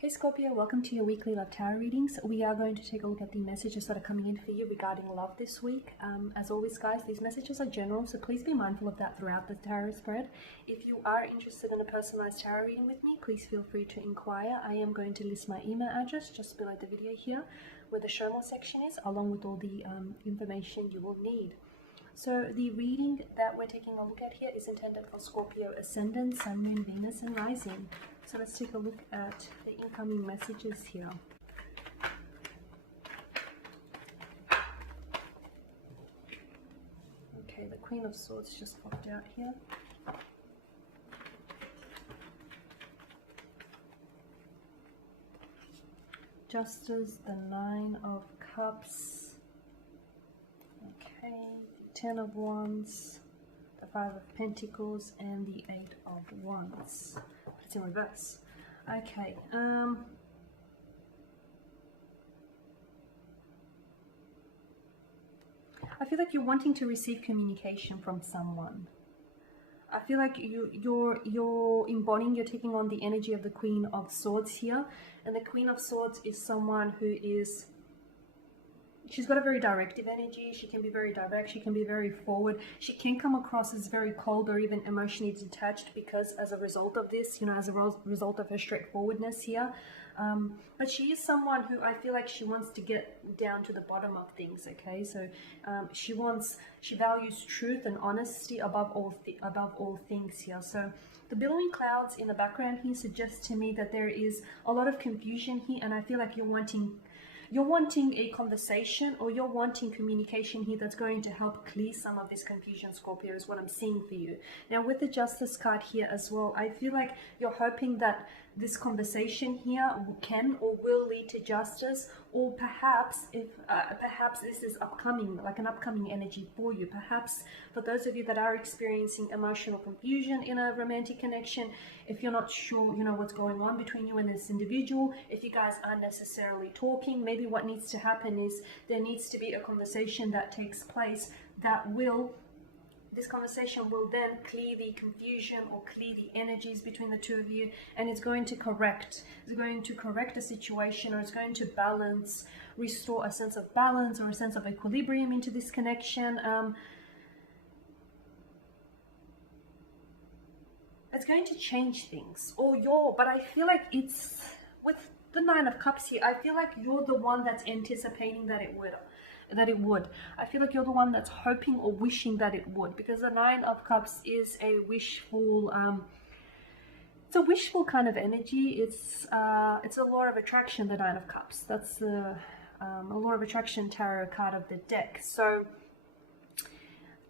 Hey Scorpio, welcome to your weekly love tarot readings. We are going to take a look at the messages that are coming in for you regarding love this week. As always guys, these messages are general, so please be mindful of that throughout the tarot spread. If you are interested in a personalized tarot reading with me, please feel free to inquire. I am going to list my email address just below the video here, where the show more section is, along with all the information you will need. So the reading that we're taking a look at here is intended for Scorpio Ascendant, Sun, Moon, Venus, and Rising. So let's take a look at the incoming messages here. Okay, the Queen of Swords just popped out here. Justice, the Nine of Cups. Okay, the Ten of Wands, the Five of Pentacles, and the Eight of Wands. It's in reverse. Okay, I feel like you're wanting to receive communication from someone. I feel like you're embodying, you're taking on the energy of the Queen of Swords here. And the Queen of Swords is someone who is, she's got a very directive energy. She can be very direct. She can be very forward. She can come across as very cold or even emotionally detached because as a result of this, as a result of her straightforwardness here. But she is someone who I feel like she wants to get down to the bottom of things, okay? So she values truth and honesty above all things here. So the billowing clouds in the background here suggest to me that there is a lot of confusion here, and I feel like you're wanting a conversation, or you're wanting communication here that's going to help clear some of this confusion, Scorpio, is what I'm seeing for you. Now with the Justice card here as well, I feel like you're hoping that this conversation here can or will lead to justice, or perhaps perhaps this is like an upcoming energy for you. Perhaps for those of you that are experiencing emotional confusion in a romantic connection, if you're not sure what's going on between you and this individual, if you guys aren't necessarily talking, maybe what needs to happen is there needs to be a conversation that takes place this conversation will then clear the confusion or clear the energies between the two of you, and it's going to correct a situation, or it's going to restore a sense of balance or a sense of equilibrium into this connection. It's going to change things, but I feel like it's with the Nine of Cups here, I feel like you're the one that's anticipating that it would. I feel like you're the one that's hoping or wishing that it would, because the Nine of Cups is a wishful, it's a wishful kind of energy. It's a law of attraction, the Nine of Cups. That's the a law of attraction tarot card of the deck. So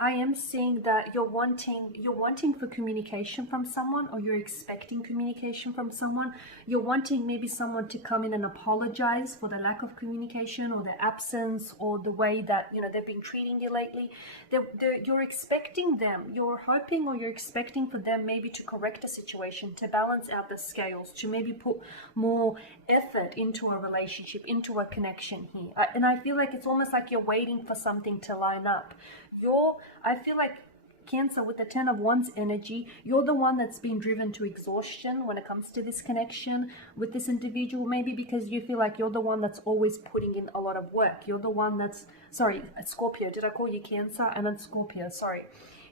I am seeing that you're wanting for communication from someone, or you're expecting communication from someone. You're wanting maybe someone to come in and apologize for the lack of communication, or the absence, or the way that they've been treating you lately. You're expecting them, you're hoping or you're expecting for them maybe to correct a situation, to balance out the scales, to maybe put more effort into a relationship, into a connection here. And I feel like it's almost like you're waiting for something to line up. I feel like Cancer, with the Ten of Wands energy, you're the one that's been driven to exhaustion when it comes to this connection with this individual, maybe because you feel like you're the one that's always putting in a lot of work. You're the one that's, sorry, Scorpio, did I call you Cancer? And then Scorpio, sorry.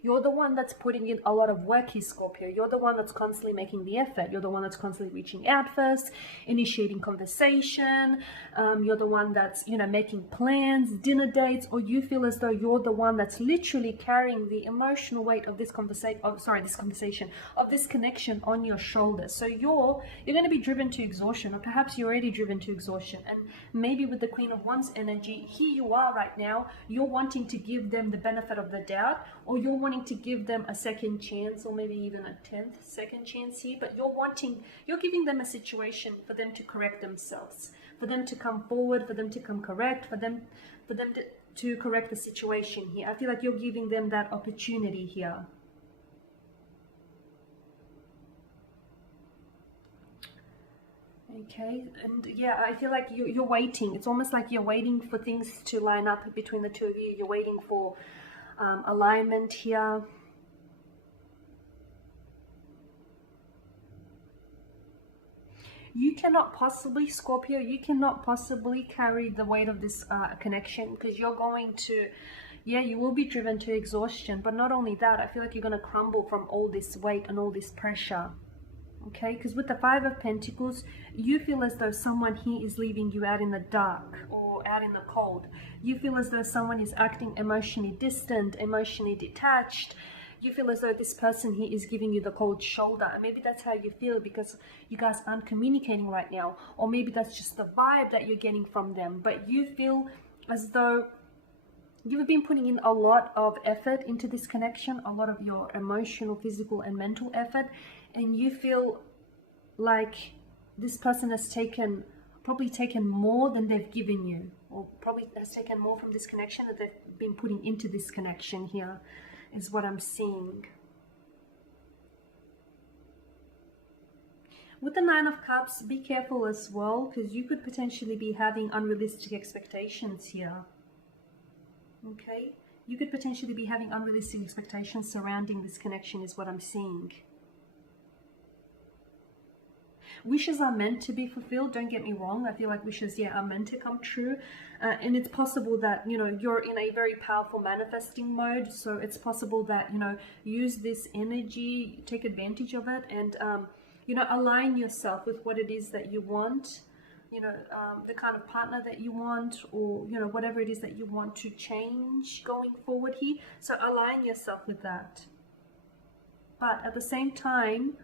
You're the one that's putting in a lot of work here, Scorpio. You're the one that's constantly making the effort. You're the one that's constantly reaching out first, initiating conversation. You're the one that's, making plans, dinner dates, or you feel as though you're the one that's literally carrying the emotional weight of this conversation, of this connection on your shoulders. So you're going to be driven to exhaustion, or perhaps you're already driven to exhaustion. And maybe with the Queen of Wands energy, here you are right now, you're wanting to give them the benefit of the doubt, or you're wanting to give them a second chance, or maybe even a 10th second chance here, but you're giving them a situation for them to correct themselves, for them to come forward, for them to come correct, for them to correct the situation here. I feel like you're giving them that opportunity here. Okay, and yeah, I feel like you're waiting. It's almost like you're waiting for things to line up between the two of you. You're waiting for alignment here. You cannot possibly, Scorpio, you cannot possibly carry the weight of this connection, because you're going to, yeah, you will be driven to exhaustion. But not only that, I feel like you're going to crumble from all this weight and all this pressure. Okay, because with the Five of Pentacles, you feel as though someone here is leaving you out in the dark or out in the cold. You feel as though someone is acting emotionally distant, emotionally detached. You feel as though this person here is giving you the cold shoulder. And maybe that's how you feel because you guys aren't communicating right now. Or maybe that's just the vibe that you're getting from them. But you feel as though you've been putting in a lot of effort into this connection, a lot of your emotional, physical, and mental effort. And you feel like this person has probably taken more than they've given you, or probably has taken more from this connection that they've been putting into this connection here, is what I'm seeing. With the Nine of Cups, be careful as well, because you could potentially be having unrealistic expectations here. Okay? You could potentially be having unrealistic expectations surrounding this connection, is what I'm seeing. Wishes are meant to be fulfilled, don't get me wrong. I feel like wishes, yeah, are meant to come true. And it's possible that, you know, you're in a very powerful manifesting mode. So it's possible that, you know, use this energy, take advantage of it, and, you know, align yourself with what it is that you want. You know, the kind of partner that you want, or, you know, whatever it is that you want to change going forward here. So align yourself with that. But at the same time,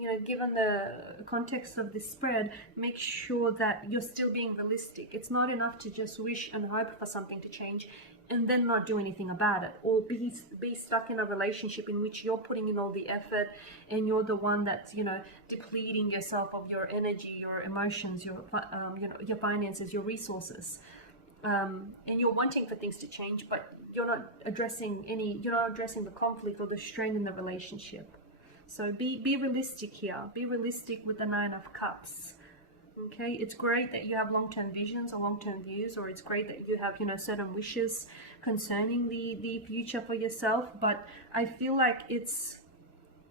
you know, given the context of this spread, make sure that you're still being realistic. It's not enough to just wish and hope for something to change and then not do anything about it, or be stuck in a relationship in which you're putting in all the effort and you're the one that's, you know, depleting yourself of your energy, your emotions, your you know, your finances, your resources, and you're wanting for things to change, but you're not addressing the conflict or the strain in the relationship. So be realistic here. Be realistic with the Nine of Cups. Okay, it's great that you have long-term visions or long-term views, or it's great that you have, you know, certain wishes concerning the future for yourself. But I feel like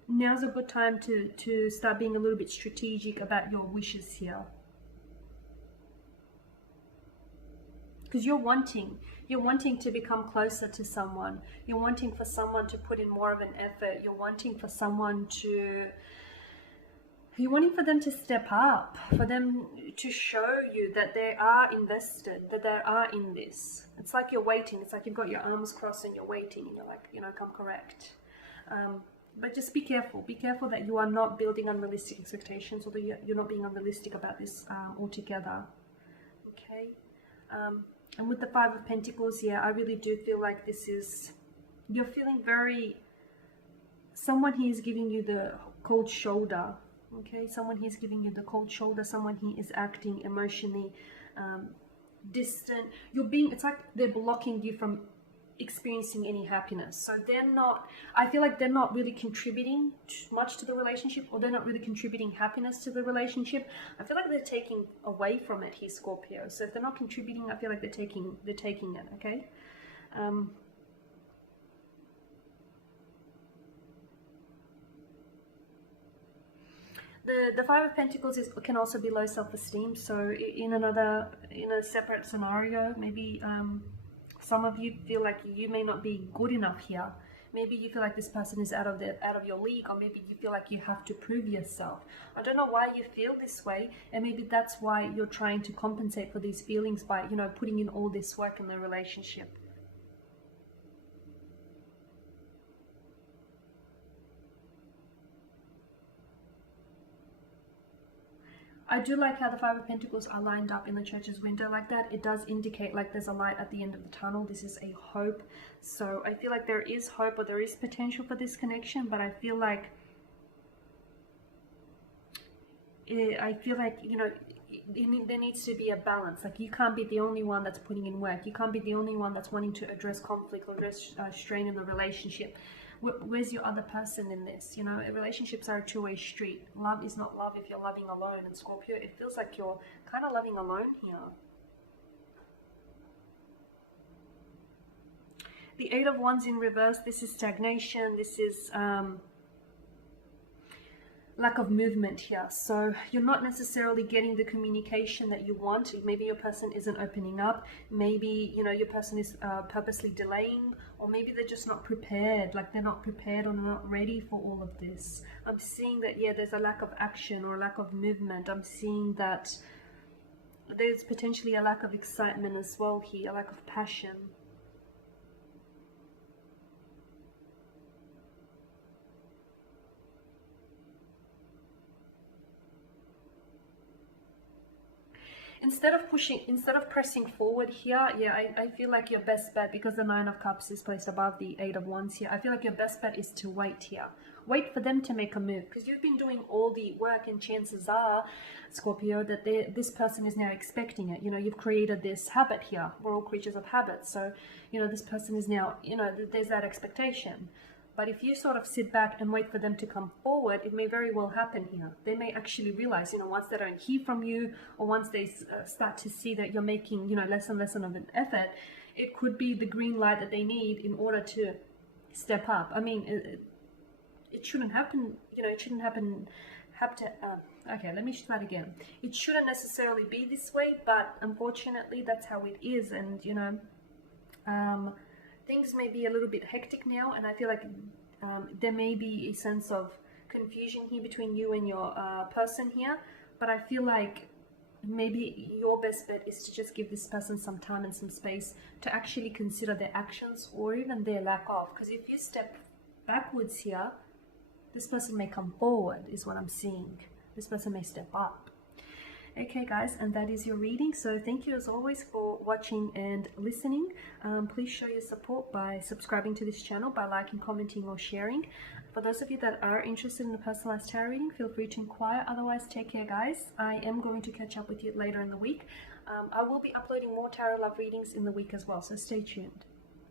now's a good time to start being a little bit strategic about your wishes here. Because you're wanting to become closer to someone. You're wanting for someone to put in more of an effort. You're wanting for someone to, you're wanting for them to step up, for them to show you that they are invested, that they are in this. It's like you're waiting. It's like you've got your arms crossed and you're waiting, and you're like, you know, come correct. But just be careful. Be careful that you are not building unrealistic expectations, or that you're not being unrealistic about this altogether. Okay. And with the Five of Pentacles, yeah, I really do feel like this is, you're feeling someone here is giving you the cold shoulder, okay? Someone here is giving you the cold shoulder. Someone here is acting emotionally distant. It's like they're blocking you from experiencing any happiness. So I feel like they're not really contributing much to the relationship, or they're not really contributing happiness to the relationship. I feel like they're taking away from it here, Scorpio. So if they're not contributing, I feel like they're taking it, okay? The Five of Pentacles can also be low self-esteem. So in a separate scenario, maybe some of you feel like you may not be good enough here. Maybe you feel like this person is out of your league, or maybe you feel like you have to prove yourself. I don't know why you feel this way, and maybe that's why you're trying to compensate for these feelings by, you know, putting in all this work in the relationship. I do like how the Five of Pentacles are lined up in the Church's window like that. It does indicate like there's a light at the end of the tunnel. This is a hope. So I feel like there is hope, or there is potential for this connection, but I feel like, you know, there needs to be a balance. Like, you can't be the only one that's putting in work. You can't be the only one that's wanting to address conflict or address strain in the relationship. Where's your other person in this? You know, relationships are a two-way street. Love is not love if you're loving alone. And Scorpio, it feels like you're kind of loving alone here. The Eight of Wands in reverse, this is stagnation. This is lack of movement here. So you're not necessarily getting the communication that you want. Maybe your person isn't opening up. Maybe, you know, your person is purposely delaying, or maybe they're just not prepared. Like they're not prepared or not ready for all of this. I'm seeing that, yeah, there's a lack of action or a lack of movement. I'm seeing that there's potentially a lack of excitement as well here, a lack of passion. Instead of pressing forward here, yeah, I feel like your best bet, because the Nine of Cups is placed above the Eight of Wands here, I feel like your best bet is to wait here. Wait for them to make a move, because you've been doing all the work, and chances are, Scorpio, that this person is now expecting it. You know, you've created this habit here. We're all creatures of habit. So, you know, this person is now, you know, there's that expectation. But if you sort of sit back and wait for them to come forward, it may very well happen here. They may actually realize, you know, once they don't hear from you, or once they start to see that you're making, you know, less and less of an effort, it could be the green light that they need in order to step up. I mean, it shouldn't happen, you know, it shouldn't okay, let me start again. It shouldn't necessarily be this way, but unfortunately, that's how it is. And, you know, things may be a little bit hectic now, and I feel like there may be a sense of confusion here between you and your person here, but I feel like maybe your best bet is to just give this person some time and some space to actually consider their actions, or even their lack of, because if you step backwards here, this person may come forward, is what I'm seeing. This person may step up. Okay guys, and that is your reading. So thank you as always for watching and listening. Please show your support by subscribing to this channel, by liking, commenting, or sharing. For those of you that are interested in a personalized tarot reading, feel free to inquire. Otherwise, take care guys. I am going to catch up with you later in the week. I will be uploading more tarot love readings in the week as well, so stay tuned.